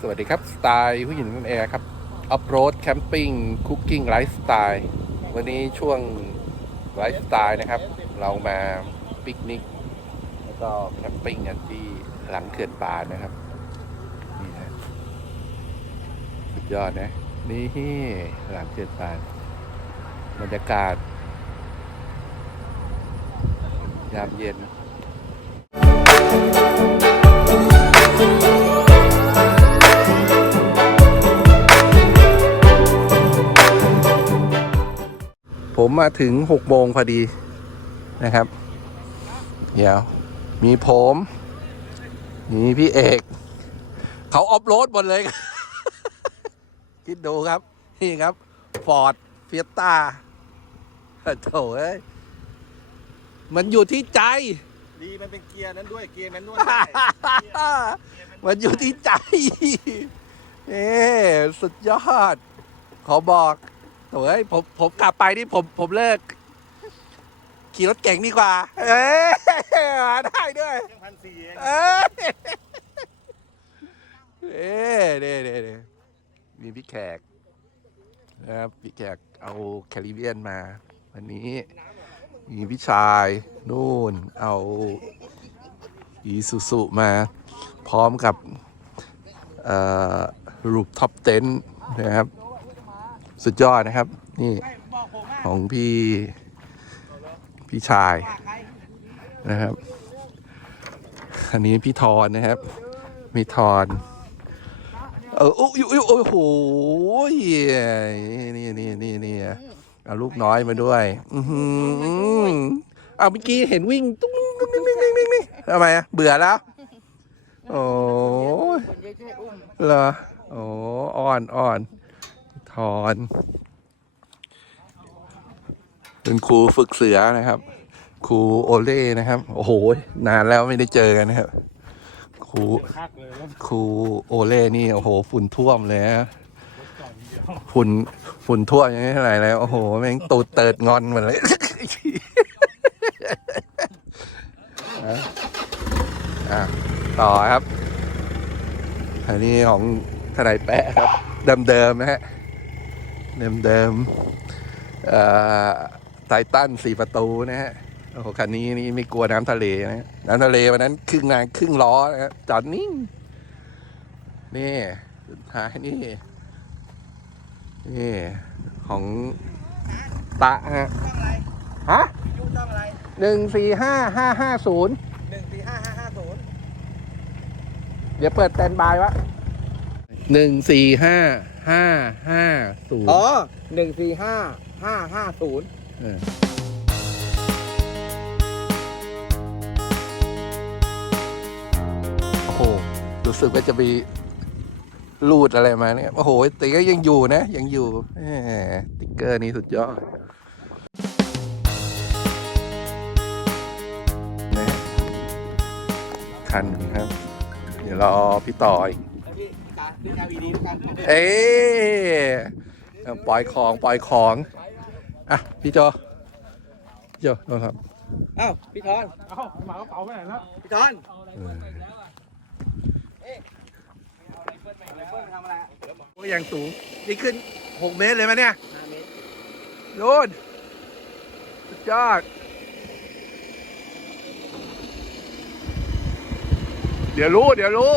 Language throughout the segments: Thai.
สวัสดีครับ สไตล์ผู้หญิงนันแอร์ครับออฟโรดแคมปิ้งคุกกิ้งไลฟ์สไตล์วันนี้ช่วงไลฟ์สไตล์นะครับ เรามาปิกนิก แล้วก็แคมปิ้งกันที่หลังเขื่อนป่านนะครับ นี่นะสุดยอดนะ นี่หลังเขื่อนป่านบรรยากาศ ยามเย็น ผมมาถึงหกโมงพอดีนะครับ เดี๋ยว มีผมมีพี่เอก เขาออฟโรดหมดเลย คิดดูครับ นี่ครับฟอร์ดเฟียต้าโถ่เอ้ยมันอยู่ที่ใจ ดีมันเป็นเกียร์นั้นด้วยเกียร์นั้นนวดได้มันอยู่ที่ใจเอ๊สุดยอด ขอบอก โถ่เอ้ยผมผมกลับไปนี่ผมผมเลิก ขี่รถเก่งดีกว่า เอ้ยมาได้ด้วย ยังพันสี่เองเอ้ยเอ้ยเด้เด้เด้มีพี่แขกนะครับพี่แขกเอาแคริเบียนมา วันนี้ มีพี่ชายนู่น เอาอีซูซุมา พร้อมกับรูปท็อปเต็นนะครับ สุดยอดนะครับ นี่ของพี่พี่ชายนะครับ อันนี้พี่ทอนนะครับ มีทอนเออโอ้ยโอ้โอ้ยโหนี่นี่นี่นี่เอาลูกน้อยมาด้วย อือหือเอาเมื่อกี้เห็นวิ่งตุ้งตุ้งนิ่งนิ่งนิ่งนิ่งทำไมอะเบื่อแล้ว โอ้เหรอโอ้อ่อนอ่อน ทอนเป็นครูฝึกเสือนะครับ ครูโอเล่นะครับ โอ้โห นานแล้วไม่ได้เจอกันนะครับ ครูครูโอเล่นี่โอ้โห ฝุ่นท่วมเลยนะฝุ่นฝุ่นท่วมยังไม่เท่าไหร่แล้ว โอ้โหแม่งตูดเติดงอนหมดเลยอะต่อครับ อันนี้ของทนายแปะครับ เดิมๆนะฮะ เดิมๆเอ่อไททันสี่ประตูนะฮะโอ้โหคันนี้นี่ไม่กลัวน้ำทะเลนะน้ำทะเลวันนั้นครึ่งงานครึ่งล้อนะครับจอดนิ่งนี่สุดท้ายนี่นี่ของตะฮะต้องอะไรฮะยูต้องอะไรหนึ่งสี่ห้าห้าห้าศูนย์หนึ่งสี่ห้าห้าห้าศูนย์เดี๋ยวเปิดแตนบายวะหนึ่งสี่ห้า ห้าห้าศูนย์อ๋อหนึ่งสี่ห้าห้าห้าศูนย์เออโอ้โหรู้สึกว่าจะไปรูดอะไรมาเนี่ย โอ้โหแต่ก็ยังอยู่นะ ยังอยู่แหมติ๊กเกอร์นี้สุดยอดนะคันครับ เดี๋ยวรอพี่ต่ออีก พี่การพี่ LED ด้วยกันเอ๊ะปล่อยของปล่อยของ อะ พี่โจพี่โจโทษครับเอ้าพี่ทอนเอ้าหมากระเป๋าไปไหนแล้วพี่ทอนเออเปิ้ลทำอะไรโอ้ยยังสูง นี่ขึ้นหกเมตรเลยไหมเนี่ยห้าเมตรโยนสุดยอดเดี๋ยวรู้ เดี๋ยวรู้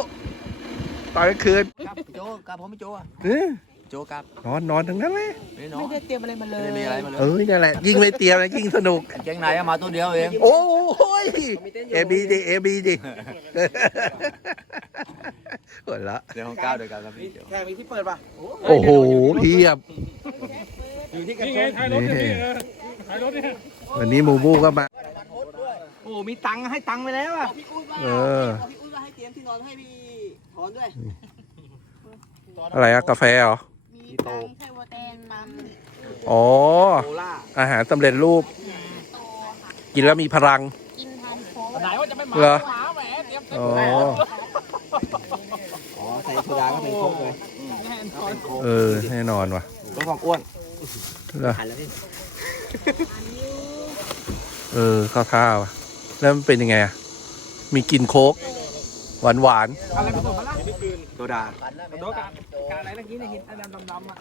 ตอนกลางคืนกับโจกับผมไม่โจอะเอ้ยโจกับนอนนอนทั้งนั้นเลยไม่ได้เตรียมอะไรมาเลยไม่ได้มีอะไรมาเลยเอ้ยนั่นแหละยิ่งไม่เตรียมนะยิ่งสนุกเกงไหนเอามาตัวเดียวเองโอ้ยเอบีดิเอบีดิหัวละเดี๋ยวของก้าวเดียวกันครับพี่แค่มีที่เปิดป่ะโอ้โหเพียบอยู่ที่กันนี่ชไงนท้ายรถเนี่ยพี่เออท้ายรถเนี่ยวันนี้มูมูก็มาโอ้มีตังค์ให้ตังค์ไปแล้วอะพี่อุ้ยว่าเออพี่อุ้ยว่าให้เตรียมที่นอนให้พี่ถ อนด้วยอะไรอะกาแฟเหรอ มีตังค์ไทวแตนมันอ๋อ โคล่าอาหารสำเร็จรูปกินแล้วมีพลัง กินทานโค้กไหนว่าจะไม่มาเหรอ หมาแหมเตรียมเต็มอ๋อ อ๋อใส่โซดาก็เป็นโค้กเลยแน่นอนเออ แน่นอนว่ะลดความอ้วนเหรอหันแล้วพี่เออเข้าท่าว่ะ แล้วมันเป็นยังไงอะมีกลินโค้ก หวานหวานอะไรผสมมาล่ะโซดาโดนการการอะไรเมื่อกี้เนี่ยเห็นอันดำดำๆอะ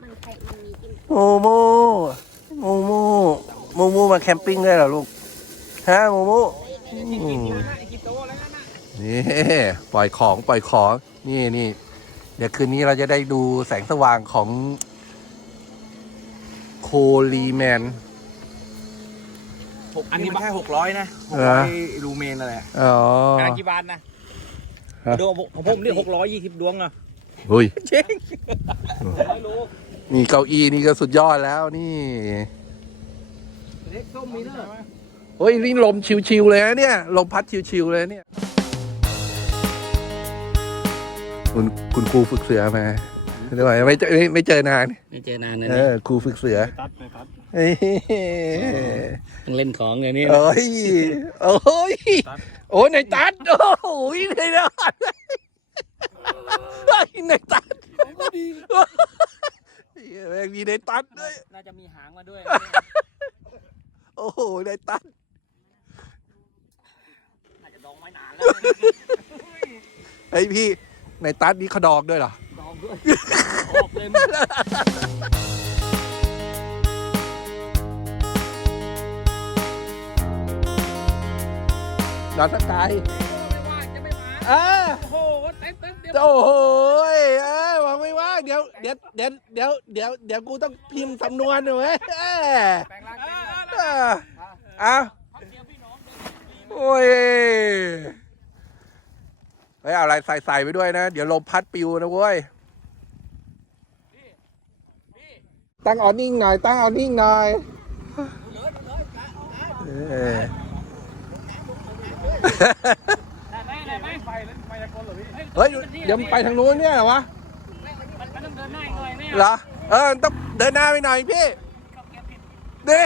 มันใครมันมีกินๆโมโมโมโมโมโมมาแคมปิ้งได้เหรอลูกฮะโมโมอืมกินโตแล้วนั่นน่ะนี่ปล่อยของปล่อยของนี่นี่เดี๋ยวคืนนี้เราจะได้ดูแสงสว่างของโคลีแมนอันนี้มันแค่หกร้อยนะหกเหรร้ออยรูเมนอะไรอะอ๋อขนาดกี่บาทนะฮะ ดวงของผมนี่หกร้อยยี่สิบดวงอะอุ้ยเจ๊งไม่รู้มีเก้าอี้นี่ก็สุดยอดแล้วนี่เล็กส้มมีเนอะโอ้ยนี่ลมชิวๆเลยนะเนี่ย ลมพัดชิวๆเลยเนี่ย คุณคุณครูฝึกเสือมา เดี๋ยวก่อนไม่เจอไม่ไม่เจอนาน ไม่เจอนานเลยเอนะอครูฝึกเสือตัดเลยตัดเฮ้ยต้องเล่นของเลยนี่โอ้ยโอ้ยโอ้ยในตัดโอ้โหในตัดในตัดแม่งมีในตัดด้วยน่าจะมีหางมาด้วย โอ้โหในตัดน่าจะดองไว้นานแล้วไอยพี่ในตัดนี้เขาดองด้วยเหรอด องด้วยออกเลยนอนสกายไม่ว่าจะไม่มาเออโอ้โหเต็มเต็มเต็มโอ้โหยเออหวางไม่ว่าเดี๋ยวเดี๋ยวเดี๋ยวเดี๋ยวเดี๋ยวเดี๋ยวกูต้องพิมพ์สำนวนหน่อยเว้ยเออแปลงร่างเป็นเออเอาโอ้ยเฮ้ยเอาอะไรใส่ใส่ไปด้วยนะ เดี๋ยวลมพัดปิวนะเว้ย ตั้งออนิ่งหน่อย ตั้งออนิ่งหน่อยเออได้ไหมได้ไหมไฟแล้วไฟตะกอนเหรอพี่เฮ้ยเดี๋ยวมันไปทางนู้นเนี่ยเหรอวะมันมันต้องเดินหน้าอีกหน่อยไหมเหรอเออต้องเดินหน้าไปหน่อยพี่เด้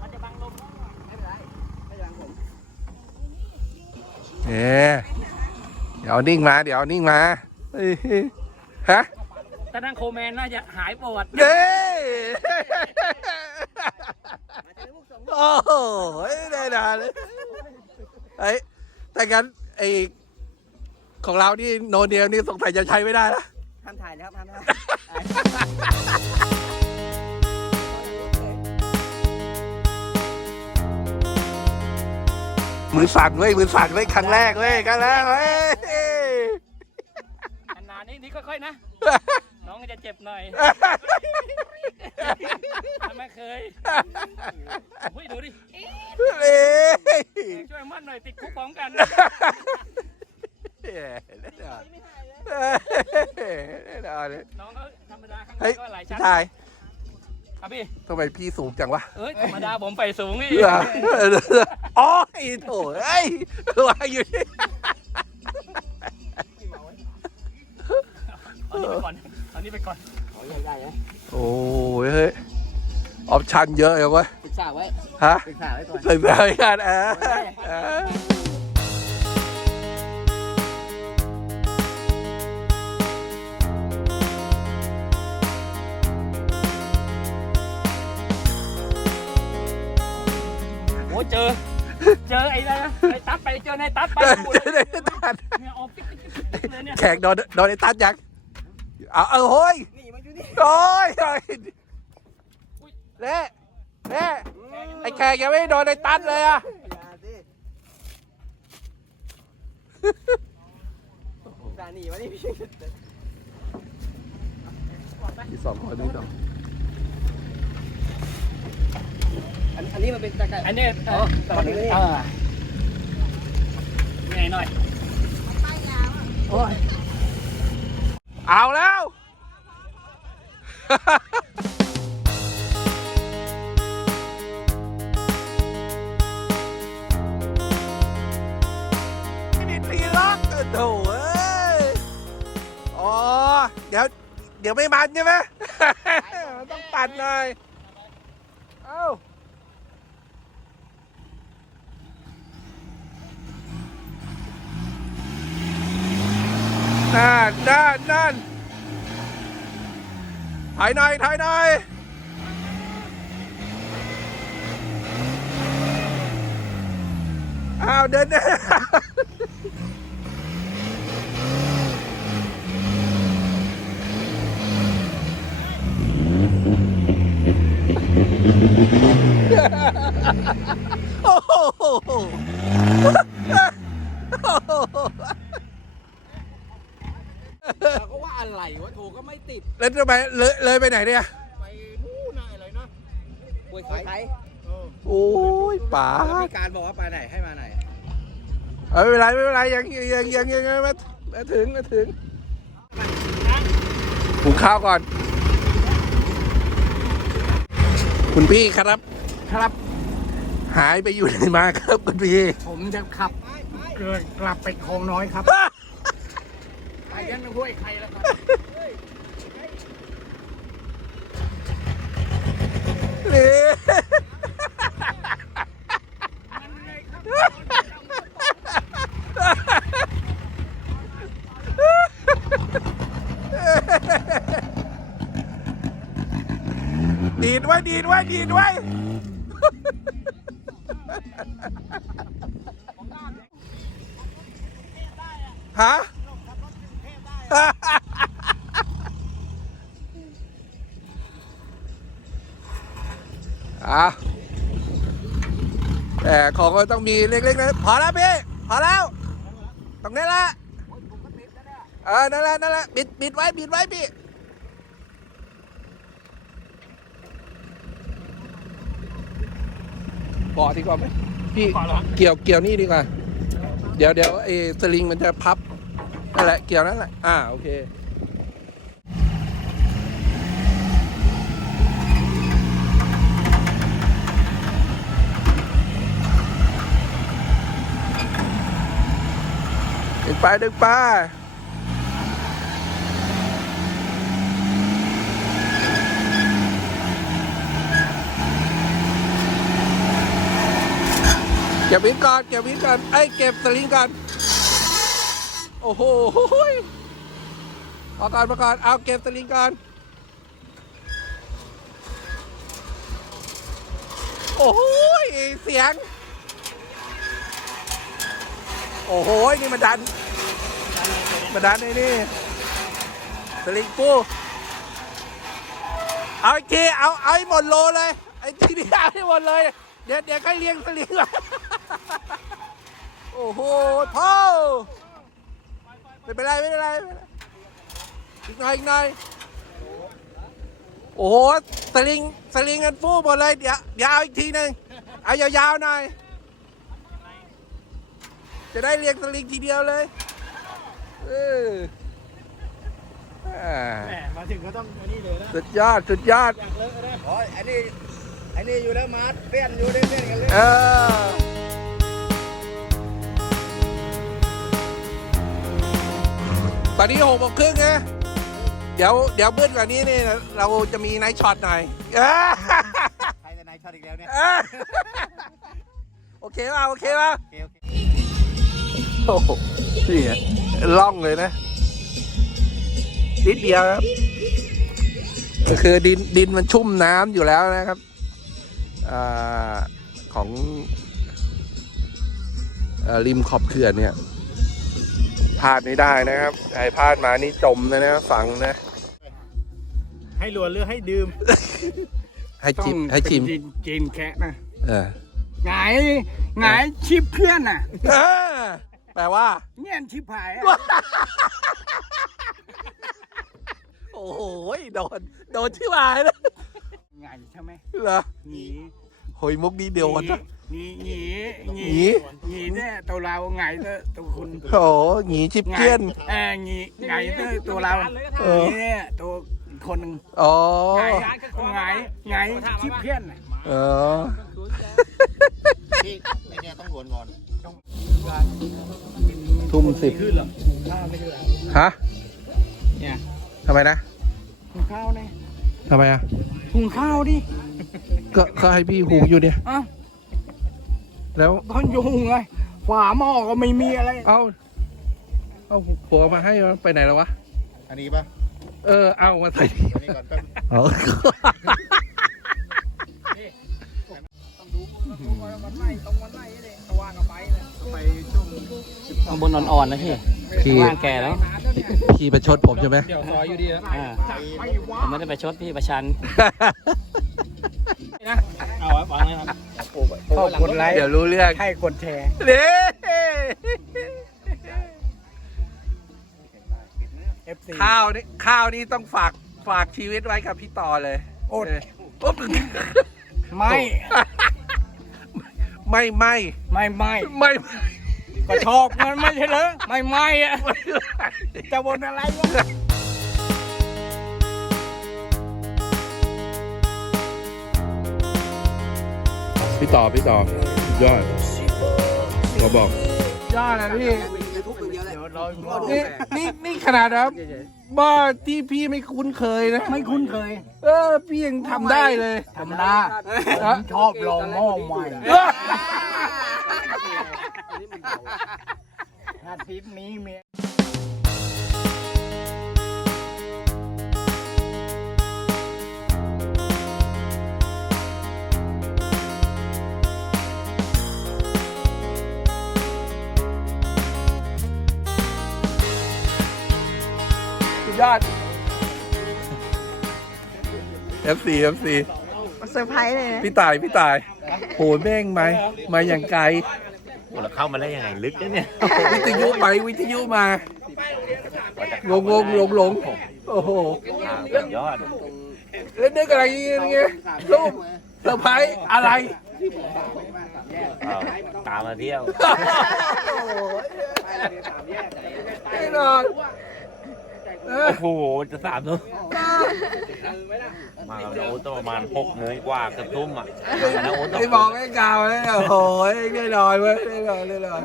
มันจะบังลม เอ๊เดี๋ยวเอานิ่งมาเดี๋ยวเอานิ่งมาเฮ้ยฮะถ้านั่งโคแมนน่าจะหายปวดเด้โอ้โหได้นานเลยไอ้ยแต่งั้นไอ้ของเรานี่โนเดียนี่สงสัยจะใช้ไม่ได้ละห้ามถ่ายนะครับห้ามถ่าย มือสั่นเว้ยมือสั่นเว้ยครั้งแรกเว้ยครั้งแรกเว้ยนานๆนี่นี่ค่อยๆนะ น้องจะเจ็บหน่อยไม่เคยเฮ้ยดูดิเอ้ยช่วยมั่นหน่อยติดคุกพร้อมกันแน่นอนแน่นอนเลยน้องก็ธรรมดาข้างในเฮ้ยก็หลายพี่ชั้นชายครับพี่ทำไมพี่สูงจังวะเอ้ยธรรมดาผมไปสูงนี่เหร ออ๋อไอ้โถเอ้ยวางอยู่นี่เอานี่ไปก่อนเอานี่ไปก่อนเอาใหญ่ๆนะโอ้ยเฮ้ยออปชั่นเยอะอย่างวะปรึกษาไว้ฮะปรึกษาไว้ก่อนใส่ใจกันอะอะโอ้เจอ เจอไอ้นั่นนะไอ้ตัดไปเจอในตัดไปเดี๋ยวเดี๋ยวเดี๋ยวตัดเนี่ยออกติ๊กติ๊กติ๊กติ๊กเลยเนี่ยแขกโดนโดนไอ้ตัดยังเอาเออโฮ้ยนี่มันอยู่นี่โอ้ยโอ้ยเน่เน่ไอ้แขกยังไม่โดนไอ้ตัดเลยอะอย่าสิจาหนีมานี่พี่ที่สองคนที่สอง อันอันนี้มันเป็นตะไคร้อันนี้เออตอนนี้เออเหนื่อยหน่อยเอาแล้วนี่ตีล็อกโถ่เอ้ยอ๋อ เดี๋ยว เดี๋ยวไม่มันใช่ไหม ต้องปัดหน่อยเอ้านั่นนั่นนั่นถอยหน่อยถอยหน่อยอ้าวเดินหน้า โอ้โหเราก็ว่าอะไรวะโถก็ไม่ติดแล้วทำไมเลยเลยไปไหนเนี่ย ไปนู่นน่ะอะไรนะป่วยไข้เออโอ้ยป๋าแล้วมีการบอกว่าไปไหนให้มาไหน เอาไม่เป็นไรไม่เป็นไรยังยังยังยังยังมามาถึงมาถึงหุงข้าวก่อน คุณพี่ครับ ครับ หายไปอยู่ไหนมาครับคุณพี่ ผมจะขับเกินกลับไปคลองน้อยครับไปยังห้วยใครแล้วครับนี่ดีดไว้ดีดไว้ดีดไว้ฮะอะแต่ของก็ต้องมีเล็กๆนะพอแล้วพี่พอแล้วตรงนี้ละเออนั่นแหละนั่นแหละบิดบิดไว้บิดไว้พี่ เกาะดีกว่าไหมพี่เกี่ยวเกี่ยวนี่ดีกว่า เดี๋ยวเดี๋ยวไอ้สลิงมันจะพับนั่นแหละเกี่ยวนั่นแหละอ่าโอเคดึงไปดึงไป เก็บวินก่อนเก็บวินก่อนไอ้เก็บสลิงก่อนโอ้โหเอาก่อนมาก่อนเอาเก็บสลิงก่อนโอ้โหเสียง โอ้โหนี่มันดันมันดันไอ้นี่สลิงปูเอาอีกทีเอาเอาให้หมดโลเลยไอ้ทีนี้เอาให้หมดเลย เดี๋ยวเดี๋ยวค่อยเลี้ยงสลิงก่อนโอ้โหพ่อไม่เป็นไรไม่เป็นไรไม่เป็นไรอีกหน่อยอีกหน่อยโอ้โหสลิงสลิงกันฟูหมดเลยเดี๋ยวเดี๋ยวเอาอีกทีหนึ่งเอายาวๆหน่อย จะได้เรียงสลิงทีเดียวเลยเอออ่าแหมมาถึงก็ต้องอันนี้เลยนะสุดยอดสุดยอดอยากเลิกก็ได้โอ้ยอันนี้ อันนี้อยู่แล้วมาเปี้ยนอยู่ได้เปี้ยนกันเลยเออตอนนี้หกโมงครึ่งนะเดี๋ยวเดี๋ยวเบื้อนกว่านี้นี่เราจะมีไนท์ช็อตหน่อยเออใครจะนายช็อตอีกแล้วเนี่ยเออโอเคป่ะโอเคป่ะโอเคโอเคโอ้โหนี่ไงล่องเลยนะนิดเดียวครับก็คือดินดินมันชุ่มน้ำอยู่แล้วนะครับอา ของเอ่อริมขอบเขื่อนเนี่ยพลาดไม่ได้นะครับใครพลาดมานี่จมนะนะฟังนะ ให้หลวนหรือให้ดื่ม ให้ชิมให้ชิมต้องเป็นจีนแคะนะเออหงายหงายชิปเพื่อนน่ะเออแปลว่าเงี้ยนชิบหายอะโอ้โหโดนโดนชื่อวายนะ ไงใช่ไหมเหรอหนีโหยมุกนี้เดียวนะหนีหนีหนีหนีหนีเนี่ยตัวเราไงเตอตัวคุณโอ้โหหนีชิปเกี้ยนเออหนีไงเตอตัวเราเออหนีเนี่ยตัวอีกคนหนึ่งอ๋อไงไงไงชิปเพื่อนน่ะเออพี่ไอเนี่ยต้องหลวนก่อนทุ่มสิบขึ้นหรอข้าวไม่ขึ้นหรอฮะเนี่ยทำไมนะหุงข้าวเนี่ยทำไมอะ หุงข้าวดิก็ก็ให้พี่หุงอยู่เนี่ยอ้าวแล้ว ตอนอยู่หุงไงฝาหม้อก็ไม่มีอะไร เอาเอาผัวมาให้มันไปไหนแล้ววะ อันนี้ป่ะเออ เอามาใส่อันนี้ก่อนแป๊บเอาต้องดูต้องดูว่ามันไหนตรงวันไหนเลยตะวันเอา ข้างบนอ่อนๆนะพี่พี่ ข้างล่างแก่แล้วพี่ประชดผมใช่ไหมอ่าผมไม่ได้ไปชดพี่ประชันนะเอาไว้ฟังเลยครับขอบกดไลค์เดี๋ยวรู้เรื่องให้กดแชร์เด้ FC ข้าวนี่ข้าวนี่ต้องฝากฝากชีวิตไว้กับพี่ต่อเลยโอ้เออปุ๊บไม่ไม่ไม่ไม่ไม่ไม่ ก็ชอบมันไม่ใช่เหรอไม่ไม่อะจะบนอะไรวะพี่ต่อพี่ต่อยอดเราบอกยอดนะพี่ยูทูบอย่างเดียวเลยเดี๋ยวเรานี่นี่นี่ขนาดนะบ้าที่พี่ไม่คุ้นเคยนะ ไม่คุ้นเคย เออ พี่ยังทำได้เลยธรรมดาผมชอบลองหม้อใหม่ ถ้าทริปนี้เมียยอด FC FC เซอร์ไพรส์เลยนะ พี่ตาย พี่ตายโหแม่งไหมมาอย่างไกลโอ้แล้วเข้ามาได้ยังไงลึกนะเนี่ยวิทยุไปวิทยุมางงงหลงหลงโอ้โหสุดยอดแล้วนึกอะไรอย่างเงี้ยรูปเซอร์ไพรส์อะไรเอาตามมาเที่ยวแน่นอนเออ โอ้โหจะสามทุ่มมาแล้วโอ้ต้องประมาณหกโมงกว่าเกือบทุ่มอะมาแล้วโอ้ต้องไอ้บอกไอ้กาวเลยโอ้โหแน่นอนเว้ยแน่นอนแน่นอน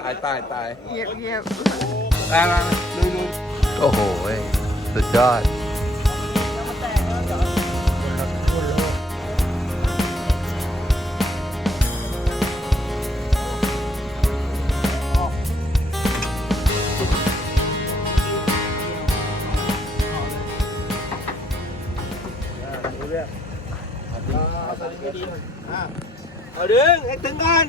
ตายตายตายเยียบเยียบมามาลุยลุยโอ้โหสุดยอด เอาดึงให้ถึงกัน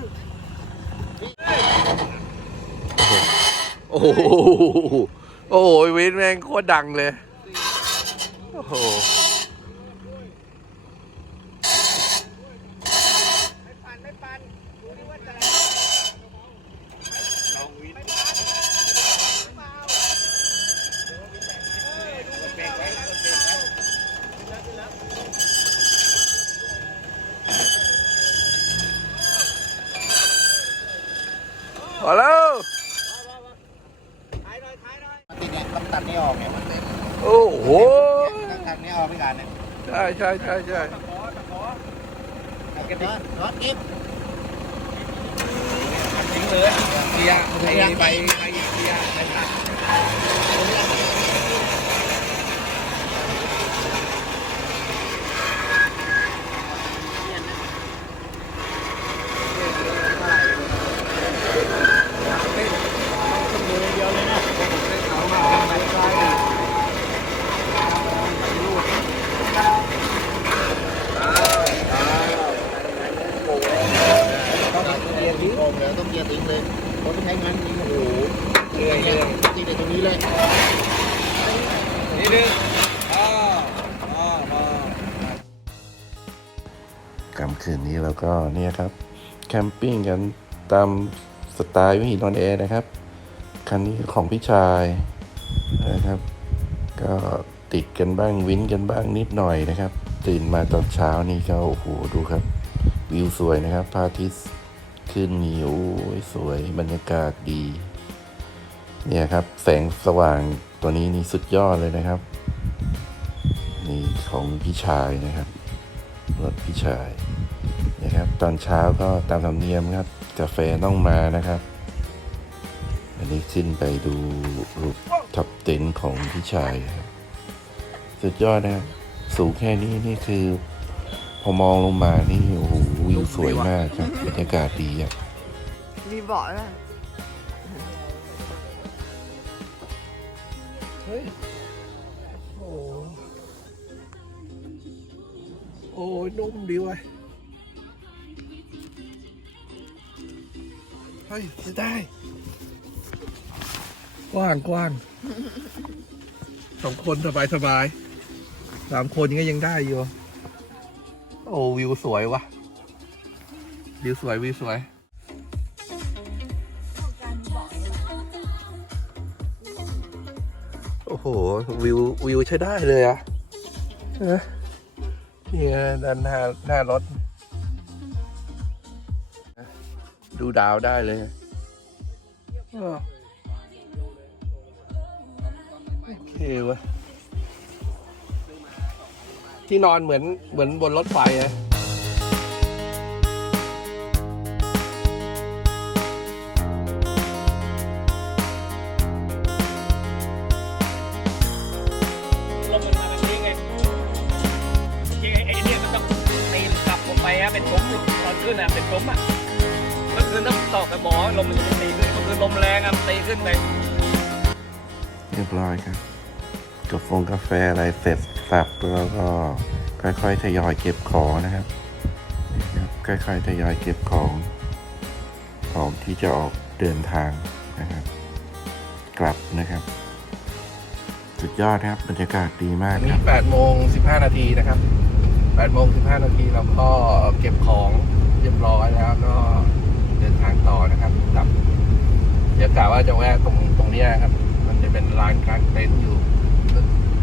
โอ้โหโอ้โหวินแม่งโคตรดังเลย โอ้โห พอแล้ว ติดเนี่ยต้องตัดนี่ออกเนี่ยมันเป็น โอ้โห ต้องตัดนี่ออกพี่การเนี่ย ใช่ ใช่ใช่ใช่ เก็บน็อตน็อตเก็บ ทิ้งเลยเกียร์ไปไปไปเกียร์ไปตัด ต้องเกียร์ทิ้งออกเลยต้องเกียร์ทิ้งเลยเขาต้องใช้งานจริงโอ้โหเหนื่อยเลยจริงเลยตรงนี้เลย นี่นึงอ๋ออ๋ออ๋อ ค่ำคืนนี้เรา ก็เนี่ยครับ แคมปิ้งกันตามสไตล์วิถีนอนแอร์นะครับ คันนี้ของพี่ชายนะครับ ก็ติดกันบ้างวินกันบ้างนิดหน่อยนะครับ ตื่นมาตอนเช้านี่ก็โอ้โหดูครับ วิวสวยนะครับพระอาทิตย์ขึ้นนี่โอ้ยสวยบรรยากาศดี เนี่ยครับ แสงสว่างตัวนี้นี่สุดยอดเลยนะครับ นี่ของพี่ชายนะครับรถพี่ชาย ตอนเช้าก็ตามธรรมเนียมครับ กาแฟต้องมานะครับ อันนี้ขึ้นไปดูรูปท็อปเต็นท์ของพี่ชายครับสุดยอดนะครับ สูงแค่นี้นี่คือ พอมองลงมานี่ โอ้โหวิวสวยมากครับบรรยากาศดีอะมีเบาะด้วยโอ้ยนุ่มดีเว้ย เฮ้ยจะได้ กว้างกว้างสองคนสบายสบายสามคนก็ยังได้อยู่ โอ้วิวสวยวะวิวสวยวิวสวยโอ้โหวิววิวใช้ได้เลยอะเอ๊ะนี่ไงด้านหน้าหน้ารถ ดูดาวได้เลยโอเควะที่นอนเหมือนเหมือนบนรถไฟอะ นตีขึ้นไปเรียบร้อยครับกาแฟกาแฟอะไรเสร็จสับแล้วก็ค่อยๆทยอยเก็บของนะครับนี่ครับค่อยๆทยอยเก็บของของที่จะออกเดินทางนะครับ กลับนะครับ สุดยอดครับบรรยากาศดีมากอันคนี้รับ8โมง15 นาทีนะครับ8โมง15 นาทีเราก็เก็บของเรียบร้อยแล้วก็เดินทางต่อนะครับกลับ เดี๋ยวกะว่าจะแวะตรงตรงนี้ครับ มันจะเป็นลานกลางเต็นท์อยู่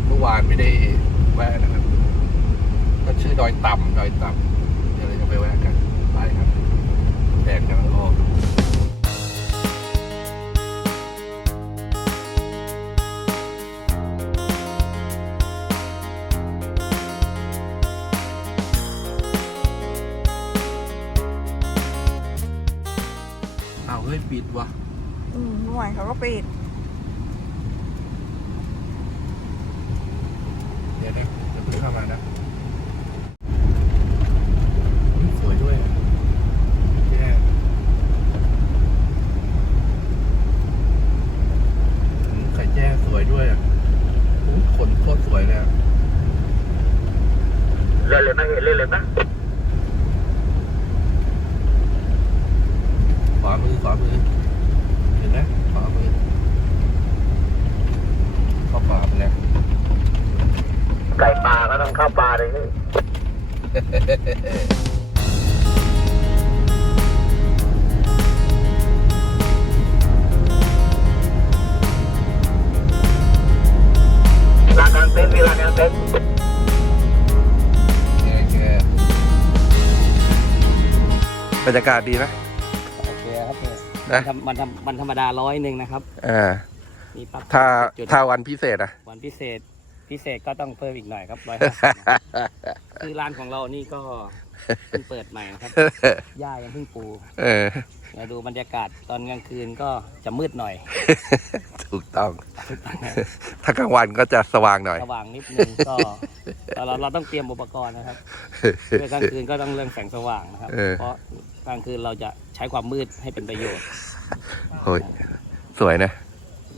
เมื่อวานไม่ได้แวะนะครับ ก็ชื่อดอยต่ำดอยต่ำเดี๋ยวเราจะไปแวะกันไปครับแดดกำลังออกเอาเฮ้ยปิดวะ อืมเมื่อวานเขาก็ปิด บรรยากาศดีไหมโอเคครับเนี่ยนะมันธรรมมันธรรมดาร้อยหนึ่งนะครับอ่ามีปั๊บถ้าจุดถ้าวันพิเศษอะ วันพิเศษพิเศษก็ต้องเพิ่มอีกหน่อยครับร้อยห้าสิบคือร้านของเรานี่ก็เพิ่งเปิดใหม่นะครับหญ้ายังเพิ่งปูเออเดี๋ยวดูบรรยากาศตอนกลางคืนก็จะมืดหน่อย ถูกต้อง ถ้ากลางวันก็จะสว่างหน่อย สว่างนิดนึงก็แต่เราเราต้องเตรียมอุปกรณ์นะครับเพื่อกลางคืนก็ต้องเรื่องแสงสว่างนะครับเออเพราะ กลางคืนเราจะใช้ความมืดให้เป็นประโยชน์ โอ้ยสวยนะ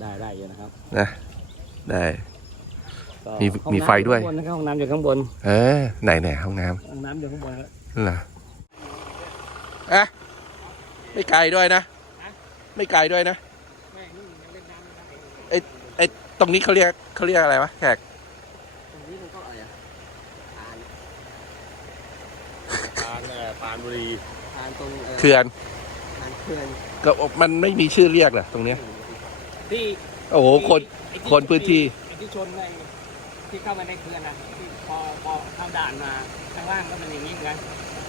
ได้ได้อยู่นะครับนะ ได้ ก็มีห้องมีน้ำไฟด้วย ข้างบนนะครับห้องน้ำอยู่ข้างบน เออไหนไหนห้องน้ห้องน้ำอยู่ข้างบนครับำเหรออะไม่ไกลด้วยนะ ไม่ไกลด้วยนะไอไอตรงนี้เขาเรียกเขาเรียกอะไรวะแขกตรงนี้มันก็อะไรอะปานปานบุรีทาน ตรงเอ่อเขื่อนทานเขื่อนก็มันไม่มีชื่อเรียกเหรอตรงเนี้ย ที่โอ้โหคนไอ้ที่คนพื้นที่ ไอ้ที่ชนในที่เข้ามาในเขื่อนนะที่พอพอเข้าด่านมาข้างล่างก็เป็นอย่างนี้เหมือนกัน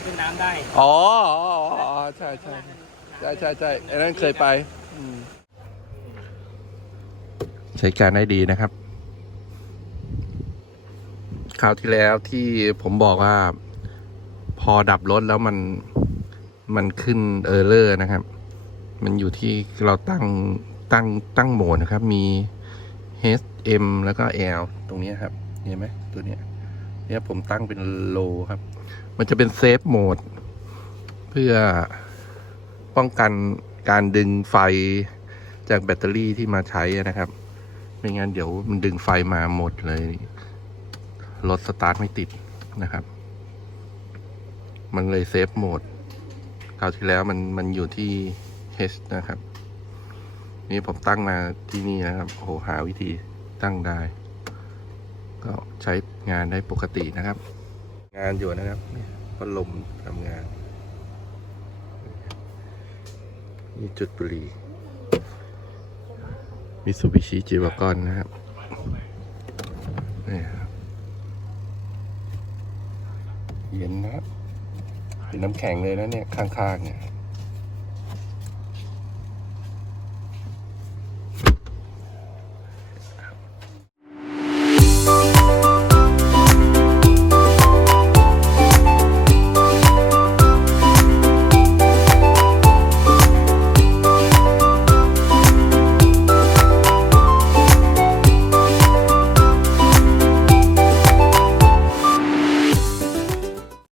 ขึ้นน้ำได้อ๋ออ๋ออ๋อใช่ใช่ใช่ใช่ใช่อันนั้นเคยไปอืมใช้การได้ดีนะครับ คราวที่แล้วที่ผมบอกว่า พอดับรถแล้วมัน มันขึ้นเออร์เลอร์นะครับ มันอยู่ที่เราตั้งตั้งตั้งโหมดนะครับ มี H M แล้วก็ L ตรงนี้ครับ เห็นไหมตัวเนี้ยเนี่ยผมตั้งเป็นโลครับ มันจะเป็นเซฟโหมด เพื่อป้องกันการดึงไฟจากแบตเตอรี่ที่มาใช้นะครับ ไม่งั้นเดี๋ยวมันดึงไฟมาหมดเลย รถสตาร์ทไม่ติดนะครับ มันเลยเซฟโหมด คราวที่แล้วมันมันอยู่ที่ H นะครับ นี่ผมตั้งมาที่นี่นะครับโหหาวิธีตั้งได้ ก็ใช้งานได้ปกตินะครับ งานอยู่นะครับนี่ยพัดลมทำงานนี่จุดบุรีมิสูบิชิจิวากอนนะครับนี่ครับเย็นนะครับ เป็นน้ำแข็งเลยนะเนี่ยข้างๆเนี่ย